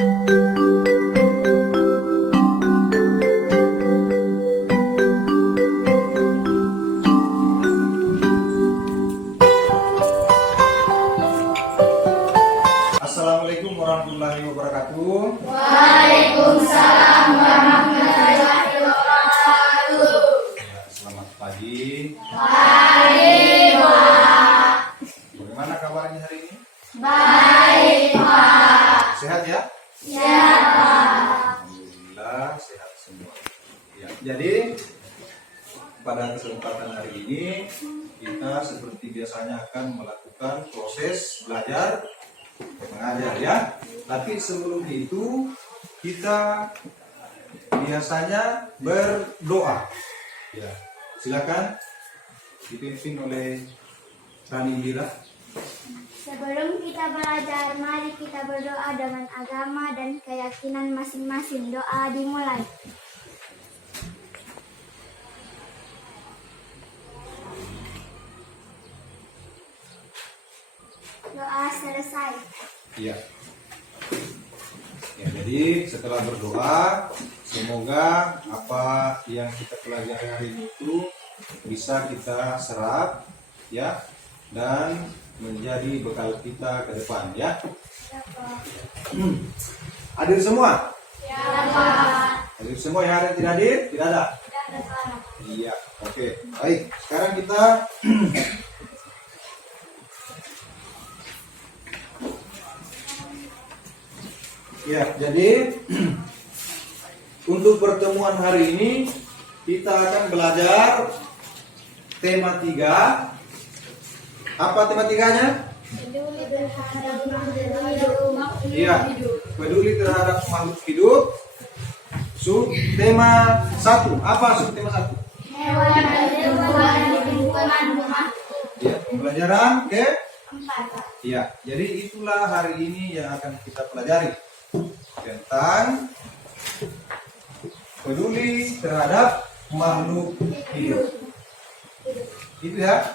Assalamualaikum warahmatullahi wabarakatuh. Waalaikumsalam warahmatullahi wabarakatuh. Selamat pagi. Baik, Pak. Bagaimana kabarnya hari ini? Baik, Pak. Sehat ya? Siap, Pak. Alhamdulillah sehat semua. Ya, jadi pada kesempatan hari ini kita seperti biasanya akan melakukan proses belajar mengajar ya. Tapi sebelum itu kita biasanya berdoa. Ya, silakan dipimpin oleh Rani Indira. Sebelum kita belajar, mari kita berdoa dengan agama dan keyakinan masing-masing. Doa dimulai. Doa selesai. Iya. Ya, jadi setelah berdoa, semoga apa yang kita pelajari hari ini itu bisa kita serap ya dan menjadi bekal kita ke depan ya. Hadir semua? Ya, Pak. Hadir semua yang ada tidak hadir? Tidak ada? Tidak ada, Pak. Iya, oke. Baik, sekarang kita ya, jadi untuk pertemuan hari ini kita akan belajar tema 3. Apa tema 3-nya? Peduli terhadap makhluk Iya, hidup. peduli terhadap makhluk hidup. Subtema 1. Apa subtema 1? Hewan dan tumbuhan di lingkungan rumah. Ya, pembelajaran ke 4, Pak. ya. Jadi itulah hari ini yang akan kita pelajari tentang peduli terhadap makhluk hidup. Itu ya.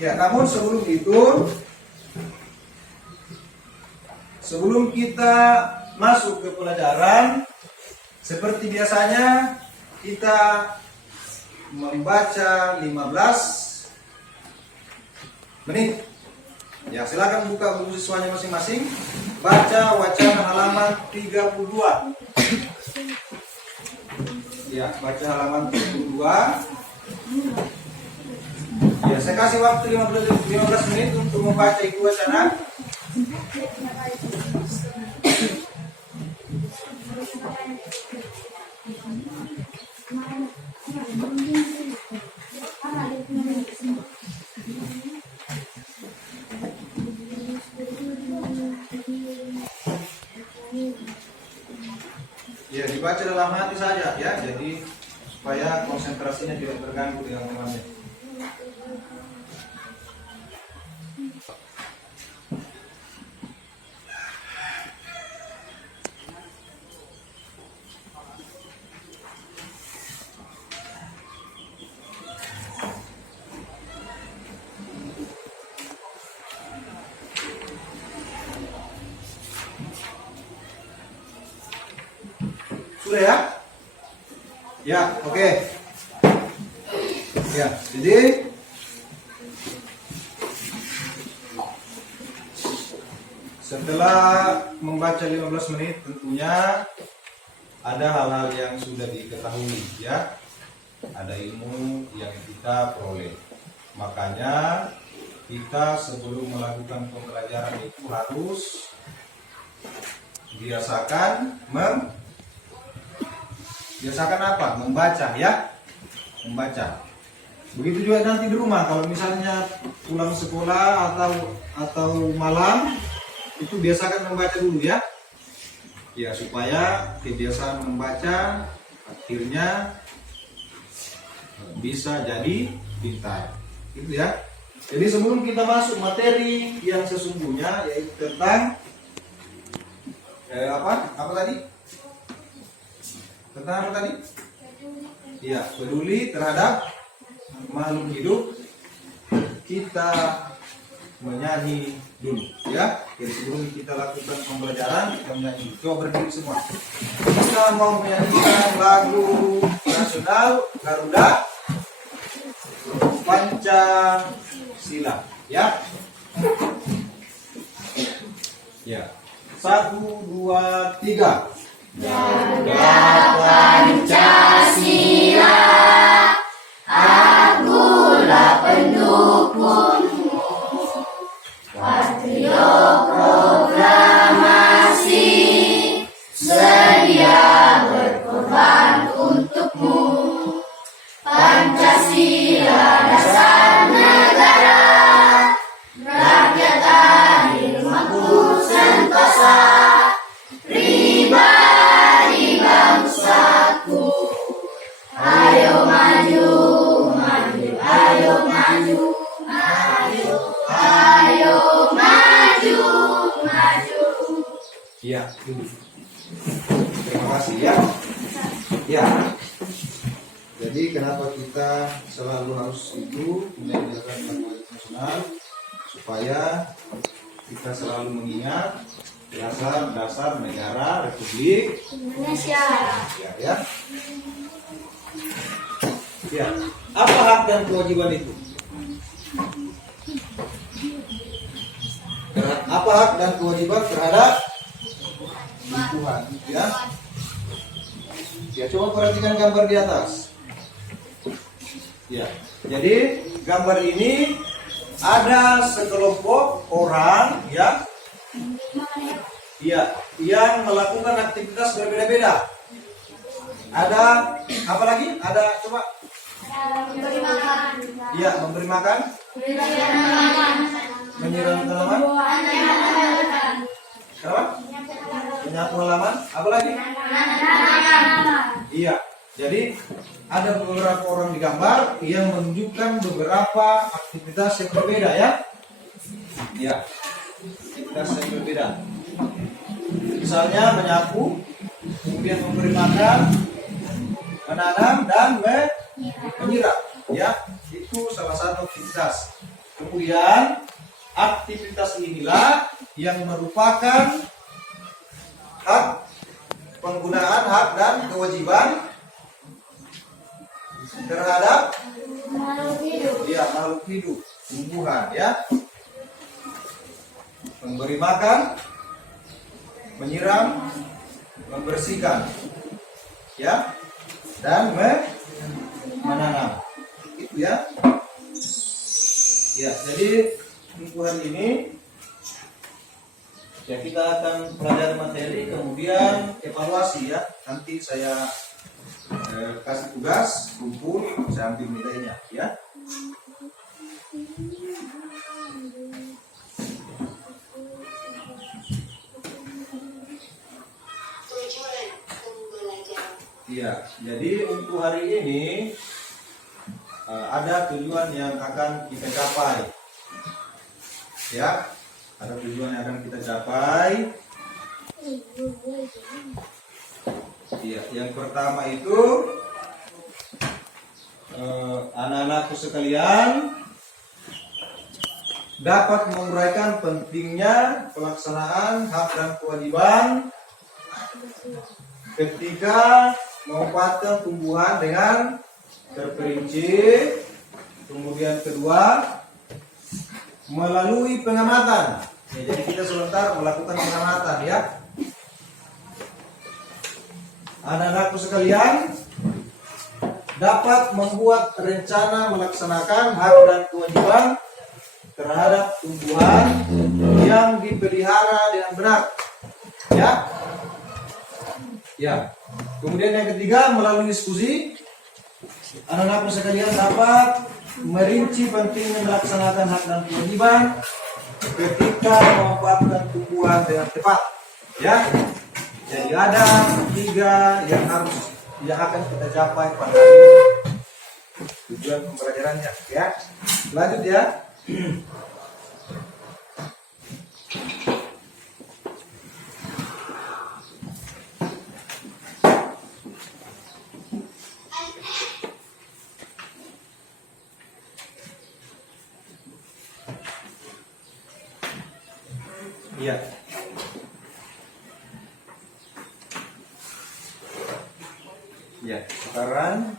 Ya, namun sebelum itu, sebelum kita masuk ke pelajaran, seperti biasanya kita membaca 15 menit. Ya, silakan buka buku siswanya masing-masing. Baca wacana halaman 32. Ya, baca halaman 32. Ya, saya kasih waktu 15 menit untuk membaca itu wacana. Ya, dibaca dalam hati saja ya. Jadi supaya konsentrasinya tidak terganggu dengan temannya. Sudah ya? Ya, oke. Ya, jadi setelah membaca 15 menit tentunya ada hal-hal yang sudah diketahui ya. Ada ilmu yang kita peroleh. Makanya kita sebelum melakukan pembelajaran itu harus biasakan biasakan apa? Membaca ya. Membaca. Begitu juga nanti di rumah kalau misalnya pulang sekolah atau malam itu biasakan membaca dulu ya. Ya, supaya kebiasaan membaca akhirnya bisa jadi pintar. Gitu ya. Jadi sebelum kita masuk materi yang sesungguhnya yaitu tentang apa tadi? Tentang apa tadi? Iya, peduli terhadap makhluk hidup. Kita menyanyi dulu, ya. Jadi sebelum kita lakukan pembelajaran, kita menyanyi. Coba berdiri semua. Kita mau menyanyikan lagu nasional Garuda Pancasila, ya. Ya. 1, 2, 3. Garuda Pancasila, akulah pendukungmu. Patriot proklamasi, sedia berkorban untukmu. Pancasila dasar negara, rakyat adil makmur sentosa, pribadi bangsaku. Ayo maju, maju, ayo maju, ayo, ayo maju, maju. Ya, duduk. Terima kasih ya. Ya. Jadi kenapa kita selalu harus itu menjalankan lagu nasional supaya kita selalu mengingat dasar negara Republik Indonesia. Ya. Ya. Apa hak dan kewajiban itu? Apa hak dan kewajiban terhadap lingkungan? Ya. Ya, coba perhatikan gambar di atas. Ya, jadi gambar ini ada sekelompok orang ya, yang melakukan aktivitas berbeda-beda. Ada apa lagi? Ada coba? Memberi makan. Iya, memberi makan, menyiram tanaman, apa? Menyapu halaman, apa lagi? Iya, jadi ada beberapa orang di gambar yang menunjukkan beberapa aktivitas yang berbeda ya. Ya, aktivitas yang berbeda. Misalnya menyapu, kemudian memberi makan, menanam dan menyiram. Ya, itu salah satu aktivitas. Kemudian aktivitas inilah yang merupakan hak penggunaan hak dan kewajiban terhadap makhluk hidup, tumbuhan ya. Memberi makan, menyiram, membersihkan ya, dan menanam. Itu ya. Ya, jadi tumbuhan ini ya kita akan pelajari materi, kemudian evaluasi ya. Nanti saya kasih tugas, kumpul, saya ambil nilainya ya. Tujuan pembelajaran. Iya, jadi untuk hari ini ada tujuan yang akan kita capai. Ya, ada tujuan yang akan kita capai. Iya, yang pertama itu anak-anakku sekalian dapat menguraikan pentingnya pelaksanaan hak dan kewajiban ketika memanfaatkan tumbuhan dengan terperinci. Kemudian kedua, melalui pengamatan. Ya, jadi kita sebentar melakukan pengamatan ya. Anak-anakku sekalian dapat membuat rencana melaksanakan hak dan kewajiban terhadap tumbuhan yang dipelihara dengan benar. Ya. Ya. Kemudian yang ketiga, melalui diskusi, anak-anakku sekalian dapat merinci pentingnya melaksanakan hak dan kewajiban ketika memanfaatkan tumbuhan dengan tepat. Ya. Jadi ada 3 yang akan kita capai pada hari ini. Tujuan pembelajarannya ya. Lanjut ya. Ya, Ya, sekarang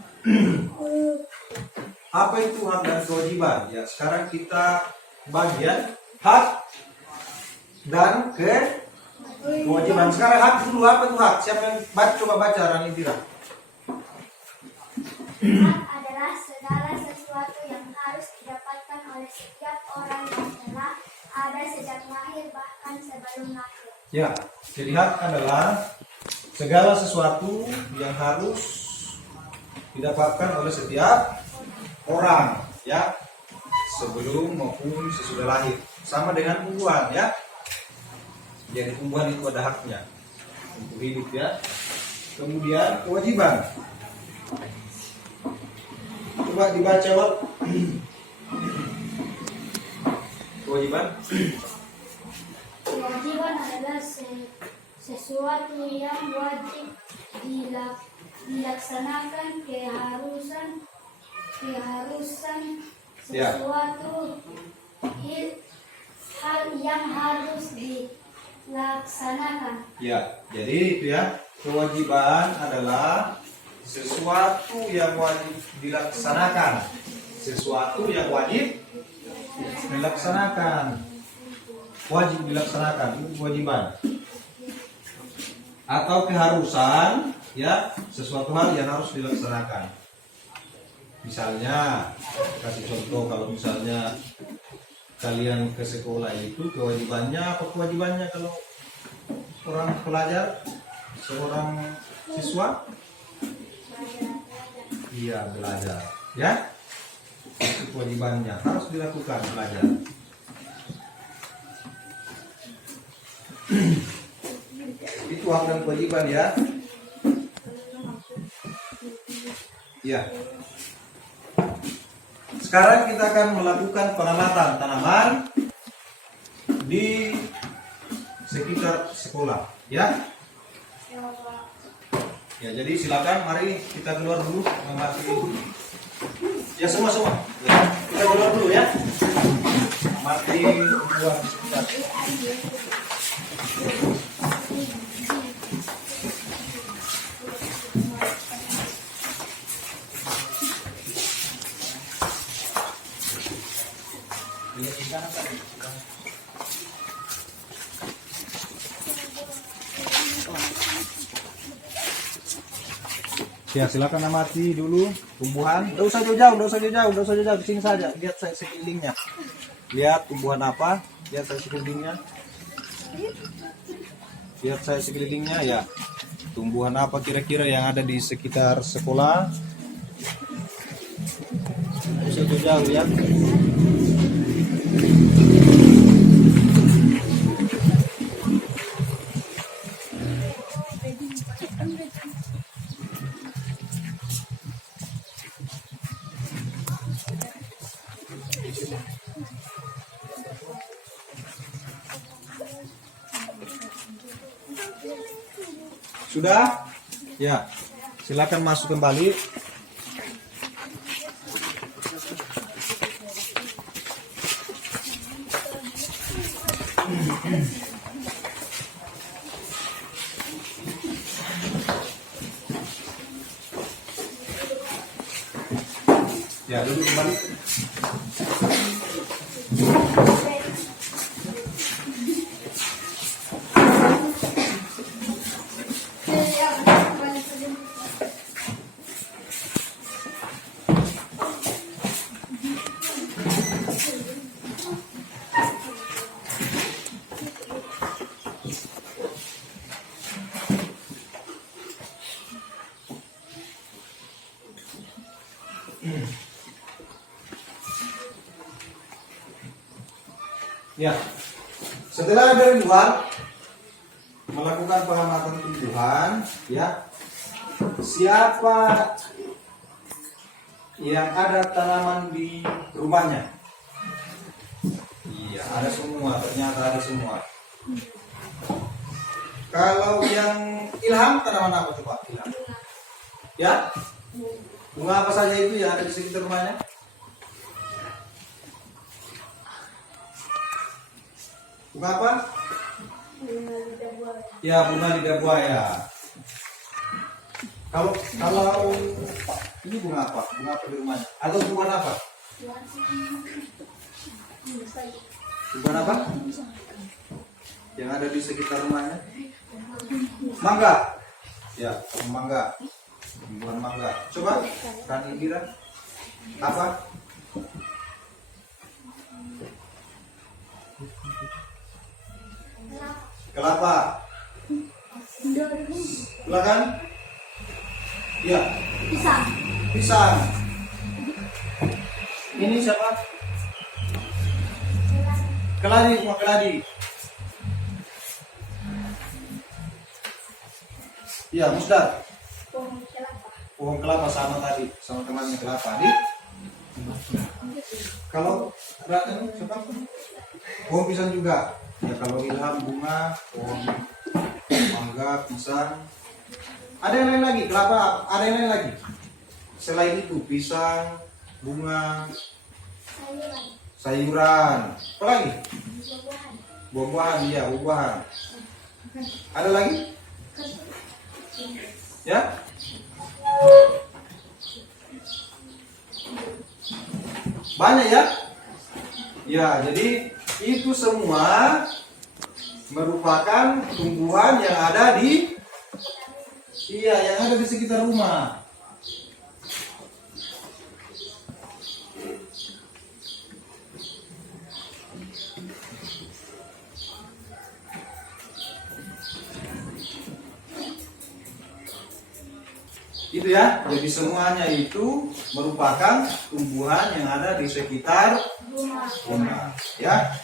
apa itu hak dan kewajiban? Ya, sekarang kita bagian hak dan kewajiban. Sekarang hak dulu, apa itu hak? Siapa yang coba baca Rani Tira? Hak adalah segala sesuatu yang harus didapatkan oleh setiap orang yang telah ada sejak lahir bahkan sebelum lahir. Ya, jadi hak adalah segala sesuatu yang harus didapatkan oleh setiap orang, ya, sebelum maupun sesudah lahir. Sama dengan tumbuhan, ya. Jadi tumbuhan itu ada haknya untuk hidup, ya. Kemudian kewajiban. Coba dibaca, Wak. Kewajiban. Kewajiban adalah sesuatu yang wajib dilaksanakan, keharusan Ya. sesuatu hal yang harus dilaksanakan. Ya, jadi itu ya, kewajiban adalah sesuatu yang wajib dilaksanakan. Sesuatu yang wajib dilaksanakan. Wajib dilaksanakan, itu kewajiban. Atau keharusan, ya, sesuatu hal yang harus dilaksanakan. Misalnya, kasih contoh, kalau misalnya kalian ke sekolah itu kewajibannya apa kewajibannya kalau orang pelajar, seorang siswa? Iya, belajar, ya. Itu kewajibannya, harus dilakukan belajar. Itu hak dan kewajiban, ya. Ya. Sekarang kita akan melakukan pengamatan tanaman di sekitar sekolah, ya. Ya, jadi silakan, mari kita keluar dulu mengamati. Ya, semua. Ya, kita keluar dulu, ya. Mati tumbuhan di sekitar. Ya, silakan amati dulu tumbuhan. Tidak usah jauh, di sini saja. Lihat saya sekelilingnya. Lihat tumbuhan apa? Lihat saya sekelilingnya. Ya. Tumbuhan apa kira-kira yang ada di sekitar sekolah? Tidak usah jauh, ya. Sudah? Ya. Silakan masuk kembali. Ya, duduk kembali. Ya, setelah dari luar melakukan pengamatan tumbuhan, ya, siapa yang ada tanaman di rumahnya? Iya, ada semua, ternyata ada semua. Kalau yang Ilham, tanaman apa coba? Ilham. Ya, bunga apa saja itu yang ada di sekitar rumahnya? Bunga apa? Ya, bunga lidah buaya. Kalau ini bunga apa? Bunga apa di rumahnya? Atau tumbuhan apa? Tumbuhan apa? Yang ada di sekitar rumahnya? Mangga. Ya, mangga. Tumbuhan mangga. Coba kan Indira. Apa? Kelapa. Silakan. Ya. Pisang. Pisang. Ini siapa? Keladi, semua keladi. Ya, Musdar. Pohon kelapa sama tadi, sama temannya kelapa. Di. Kalau ada siapa? Pohon pisang juga. Ya kalau Ilham bunga, pohon mangga, pisang. Ada yang lain lagi, kelapa. Ada yang lain lagi. Selain itu pisang, bunga, sayuran. Apa lagi? Buah-buahan, iya buah-buahan. Ada lagi? Ya? Banyak ya? Ya, jadi itu semua merupakan tumbuhan yang ada di yang ada di sekitar rumah. Itu ya, jadi semuanya itu merupakan tumbuhan yang ada di sekitar rumah. Ya,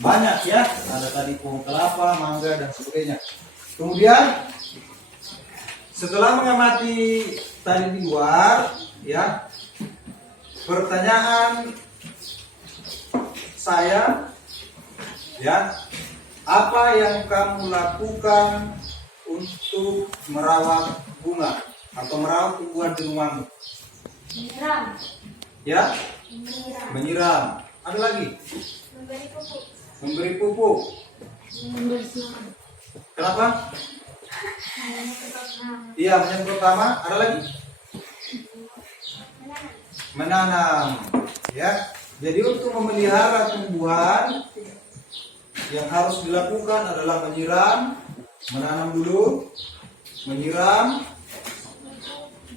banyak ya, ada tadi pohon kelapa, mangga dan sebagainya. Kemudian setelah mengamati tadi di luar, ya, pertanyaan saya, ya, apa yang kamu lakukan untuk merawat bunga atau merawat tumbuhan di rumahmu? Menyiram. Ya, Menyiram. menyiram. Ada lagi? Memberi pupuk. Memberi pupuk. Membersihkan. Kenapa? Menyemprot tanam. Iya, menyemprot pertama. Ada lagi? Menanam. Menanam. Ya, jadi untuk memelihara tumbuhan yang harus dilakukan adalah menyiram, menanam dulu, menyiram,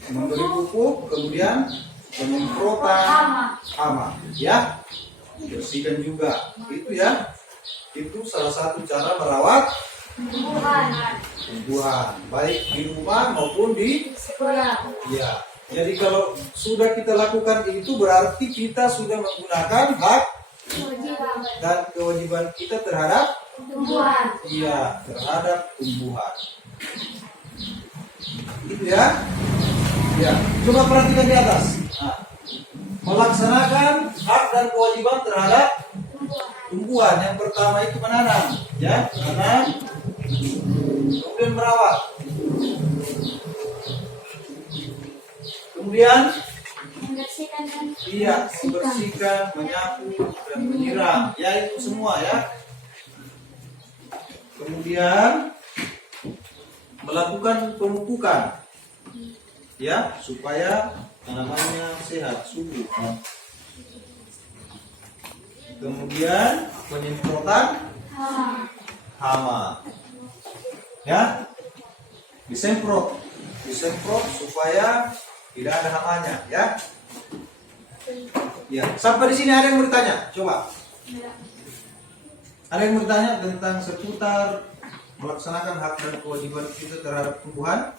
memberi pupuk, kemudian penyemprotan hama, ya, bersihkan juga. Itu ya, itu salah satu cara merawat tumbuhan, baik di rumah maupun di Sekolah. ya. Jadi kalau sudah kita lakukan itu berarti kita sudah menggunakan hak dan kewajiban kita terhadap Tumbuhan. iya, terhadap tumbuhan. Itu ya. Ya, coba perhatikan di atas. Nah, melaksanakan hak dan kewajiban terhadap tumbuhan. Yang pertama itu menanam, ya, menanam, kemudian merawat, kemudian Membersihkan dan iya, membersihkan, menyapu dan menyiram, ya itu semua ya. Kemudian melakukan pemupukan, ya, supaya tanamannya sehat, subur. Kemudian penyemprotan hama, ya, disemprot supaya tidak ada hamanya, ya. Ya, sampai di sini ada yang bertanya? Coba. Ada yang bertanya tentang seputar melaksanakan hak dan kewajiban kita terhadap tumbuhan?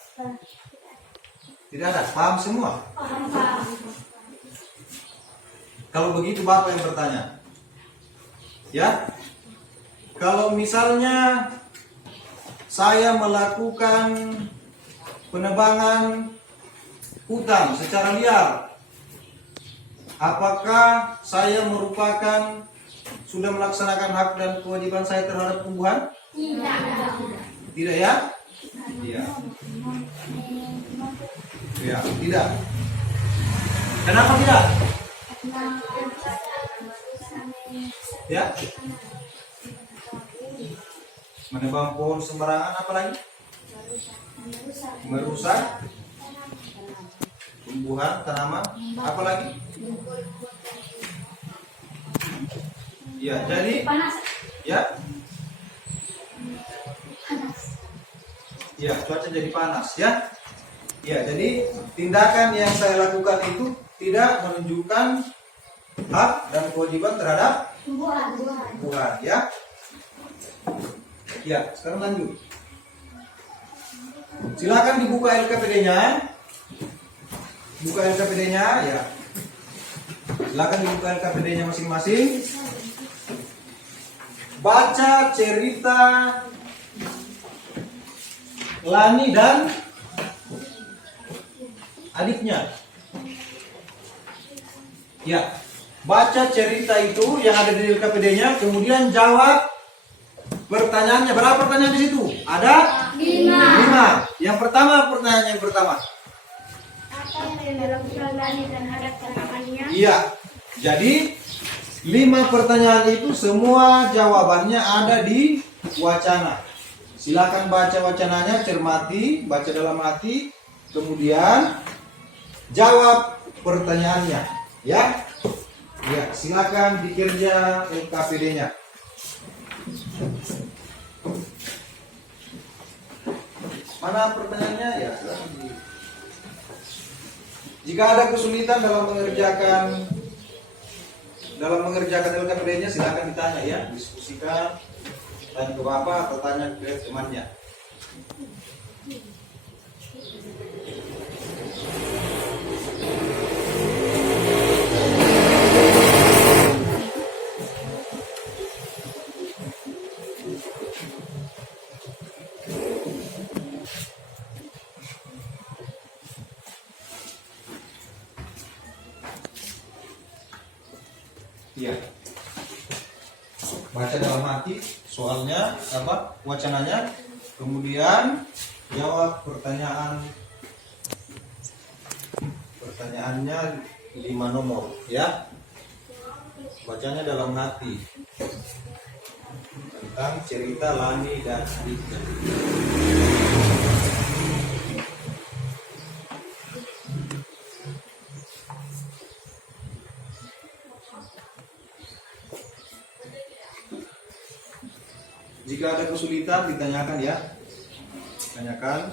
Tidak ada, paham semua? Kalau begitu Bapak yang bertanya. Ya. Kalau misalnya saya melakukan penebangan hutan secara liar, apakah saya merupakan sudah melaksanakan hak dan kewajiban saya terhadap tumbuhan? Tidak ya? Iya. Ya, tidak. Kenapa tidak? Ya. Menebang pohon sembarangan apa lagi? Merusak tumbuhan, tanaman, apa lagi? Ya, jadi Panas. ya, Panas. ya cuaca jadi panas ya. Ya, jadi tindakan yang saya lakukan itu tidak menunjukkan hak dan kewajiban terhadap Tumbuhan. tumbuhan ya. Ya, sekarang lanjut. Silakan dibuka LKPD-nya. Buka LKPD-nya ya. Silakan dibuka LKPD-nya masing-masing. Baca cerita Lani dan adiknya. Ya, baca cerita itu yang ada di LKPD-nya, kemudian jawab pertanyaannya. Berapa pertanyaan di situ? Ada 5. Yang pertama, pertanyaan yang pertama. Apa yang dilakukan Lani dan ada tanamannya? Iya. Jadi 5 pertanyaan itu semua jawabannya ada di wacana. Silakan baca wacananya, cermati, baca dalam hati, kemudian jawab pertanyaannya. Ya. Ya, silakan dikerja LKPD-nya. Mana pertanyaannya? Ya, silakan jika ada kesulitan dalam mengerjakan LKPD-nya, silakan ditanya ya, diskusikan, tanya ke bapak atau tanya ke temannya. Iya. Baca dalam hati soalnya apa? Wacananya. Kemudian jawab pertanyaannya 5 nomor ya. Bacanya dalam hati. Tentang cerita Lani dan adiknya. Jika ada kesulitan ditanyakan ya, tanyakan.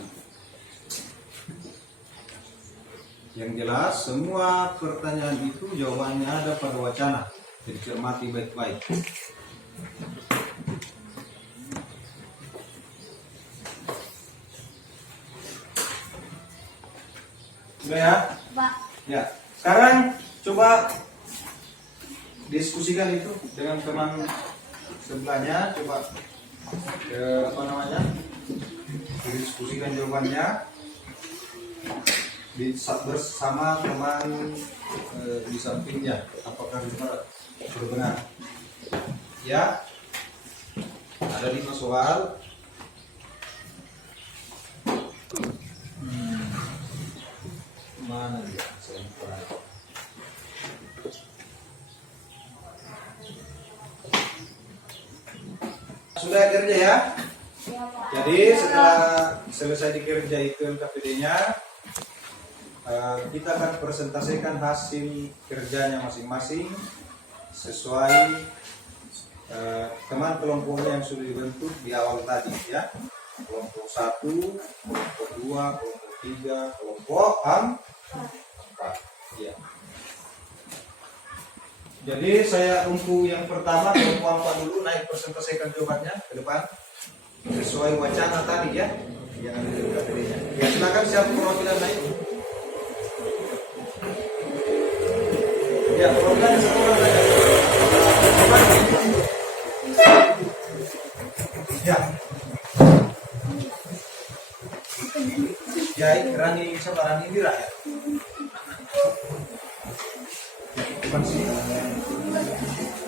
Yang jelas semua pertanyaan itu jawabannya ada pada wacana. Jadi cermati baik-baik. Sudah ya? Pak. Ya. Sekarang coba diskusikan itu dengan teman sebelahnya. Coba apa namanya, diskusikan jawabannya bersama teman di sampingnya, apakah benar ya. Ada 5 soal. Mana dia? Sudah kerja ya? Jadi setelah selesai dikerja itu LKPD-nya, kita akan presentasikan hasil kerjanya masing-masing sesuai teman kelompoknya yang sudah dibentuk di awal tadi ya. Kelompok 1, kelompok 2, kelompok 3, kelompok 4 ya. Jadi saya untuk yang pertama kelompok 4 dulu, naik presentasikan jawabannya ke depan sesuai wacana tadi ya, yang ada di LKPD-nya. Ya, silakan siapa perwakilan naik. Ya, perwakilan satu orang saja. Ya. Ya, Rani siapa? Rani Indira ya. Depan sini.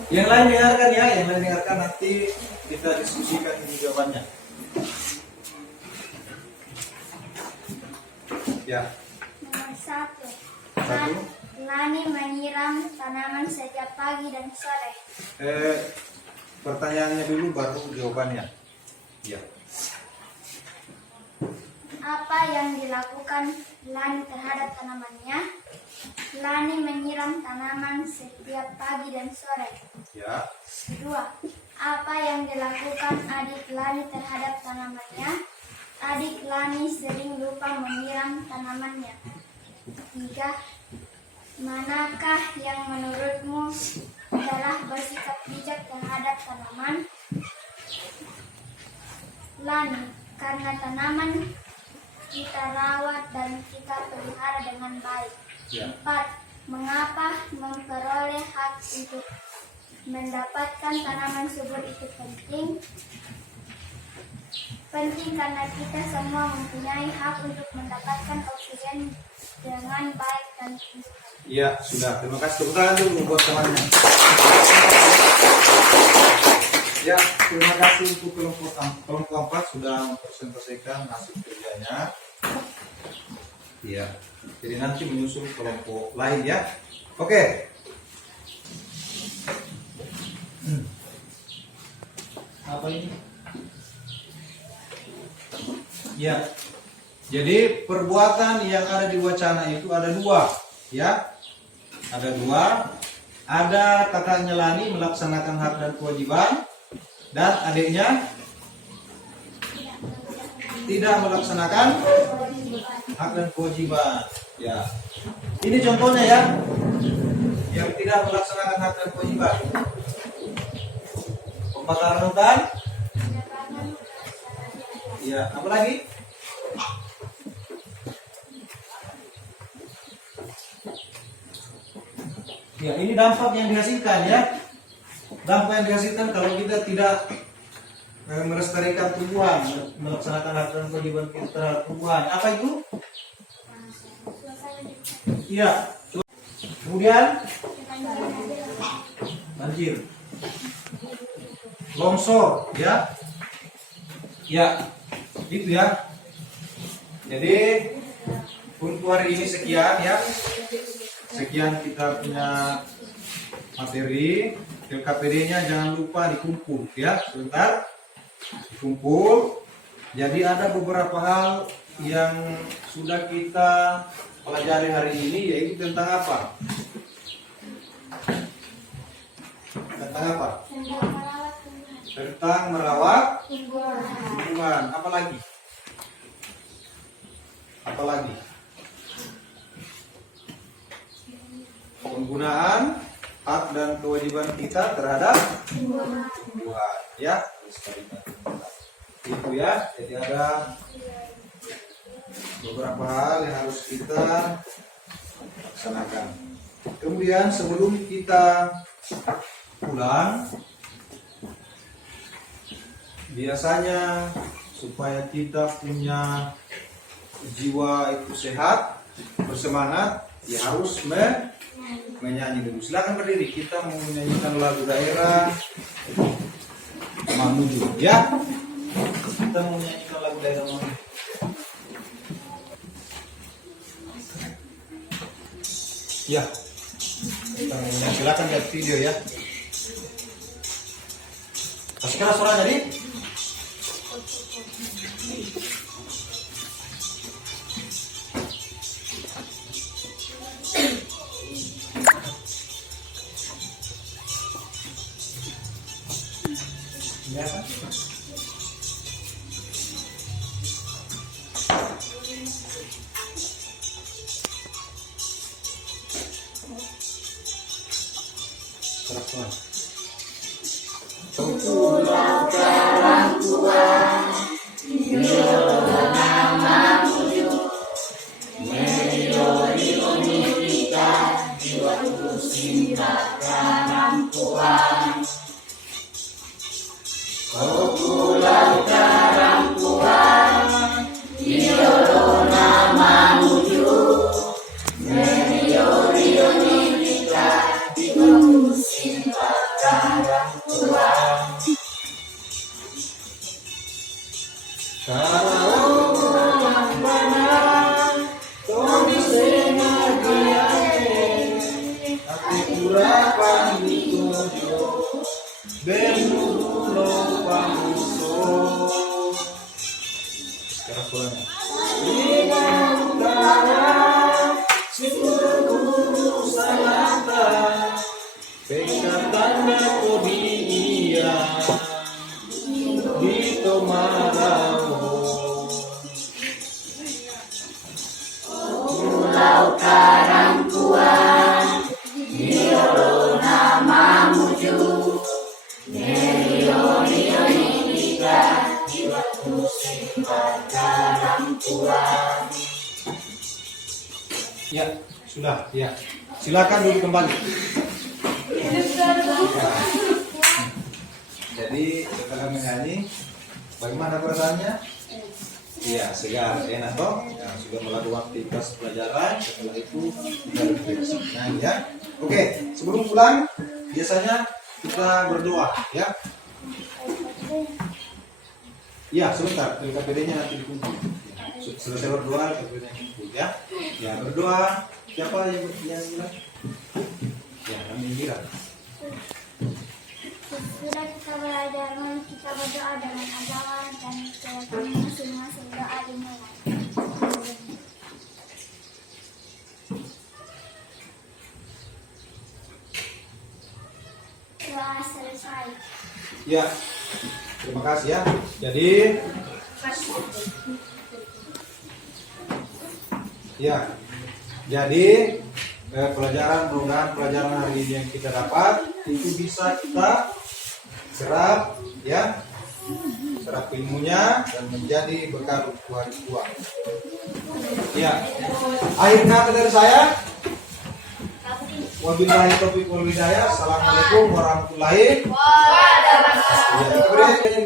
Yang lain dengarkan ya, yang lain dengarkan, nanti kita diskusikan ini jawabannya. Ya. Nomor 1. Satu. Lani menyiram tanaman setiap pagi dan sore. Pertanyaannya dulu baru jawabannya. Ya. Apa yang dilakukan Lani terhadap tanamannya? Lani menyiram tanaman setiap pagi dan sore. Ya. 2. Apa yang dilakukan adik Lani terhadap tanamannya? Adik Lani sering lupa menyiram tanamannya. 3. Manakah yang menurutmu adalah bersikap bijak terhadap tanaman? Lani, karena tanaman kita rawat dan kita pelihara dengan baik. Ya. 4. Mengapa memperoleh hak untuk mendapatkan tanaman subur itu penting? Penting karena kita semua mempunyai hak untuk mendapatkan oksigen dengan baik dan tumbuhan. Iya, sudah. Terima kasih. Tepuk tangan dulu buat temannya. Ya, terima kasih untuk kelompok 4 sudah mempresentasikan hasil kerjanya. Iya. Jadi nanti menyusul kelompok lain ya. Oke. Apa ini? Ya. Jadi perbuatan yang ada di wacana itu ada 2, ya. Ada 2. Ada kakaknya Lani melaksanakan hak dan kewajiban, dan adiknya tidak melaksanakan hak dan kewajiban. Ya. Ini contohnya ya. Yang tidak melaksanakan hak dan kewajiban. Pembakaran hutan. Ya, apa lagi? Ya, ini dampak yang dihasilkan ya. Dampak yang dihasilkan kalau kita tidak melestarikan tumbuhan, melaksanakan hak dan kewajiban kita terhadap tumbuhan. Apa itu? Iya. Kemudian banjir, longsor, ya. Ya, itu ya. Jadi untuk hari ini sekian ya. Sekian kita punya materi. LKPD-nya jangan lupa dikumpul ya, sebentar dikumpul. Jadi ada beberapa hal yang sudah kita pelajari hari ini, yaitu tentang apa? Tentang apa? Tentang merawat tumbuhan. Apa lagi? Apa lagi? Penggunaan hak dan kewajiban kita terhadap tumbuhan, ya. Itu ya. Jadi ada beberapa hal yang harus kita laksanakan. Kemudian sebelum kita pulang, biasanya supaya kita punya jiwa itu sehat, bersemangat, ya harus menyanyi dulu. Silakan berdiri. Kita mau menyanyikan lagu daerah Mamuju, ya. Kita mau menyanyikan lagu daerah Mamuju. Ya. Silakan lihat video ya. Kasih keras suaranya nih. Ya kan? Sekarang Timur utara, seluruh Nusantara, pekatanda kodia di Tomarau. Pulau Karangkuan, Nioro nama muju, Nerio Nika, Jiwatu Sifat Karangkuan. Ya, sudah, ya. Silakan duduk kembali. Jadi setelah menyanyi, bagaimana perasaannya? Iya, segar, enak toh. Nah, sudah melakukan aktivitas pelajaran. Setelah itu kita refleksi. Nah, ya. Oke, sebelum pulang biasanya kita berdoa, ya. Ya, sebentar. LKPD-nya nanti dikumpul. Selesai berdoa, LKPD-nya dikumpul, ya. Ya, berdoa. Siapa yang bilang? Ya, kami bilang. Sesudah kita belajar, mari kita berdoa dengan agama dan kami masing-masing doa dimulai. Doa selesai. Ya, terima kasih ya. Jadi, ya, jadi mudah-mudahan pelajaran hari ini yang kita dapat itu bisa kita serap, ya, serap ilmunya dan menjadi bekal untuk hari tua. Ya, akhir kata dari saya. Wabillahi taufiq wal hidayah. Assalamualaikum warahmatullahi wabarakatuh. Ya,